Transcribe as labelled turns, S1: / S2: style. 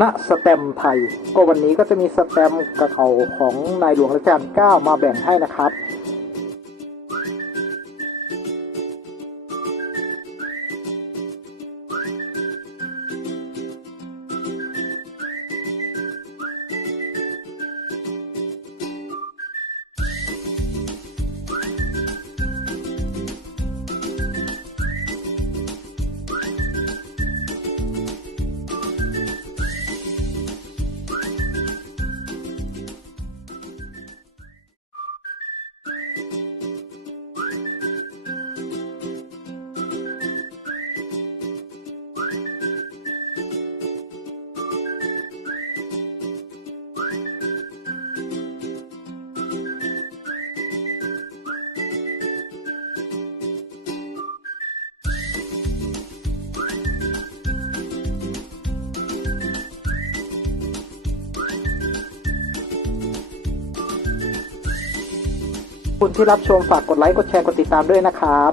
S1: ณสแตมไทย ก็วันนี้ก็จะมีสแตมกระเขาของนายหลวงรัชกาลที่9มาแบ่งให้นะครับ คุณที่รับชมฝากกดไลค์ กดแชร์ กดติดตามด้วยนะครับ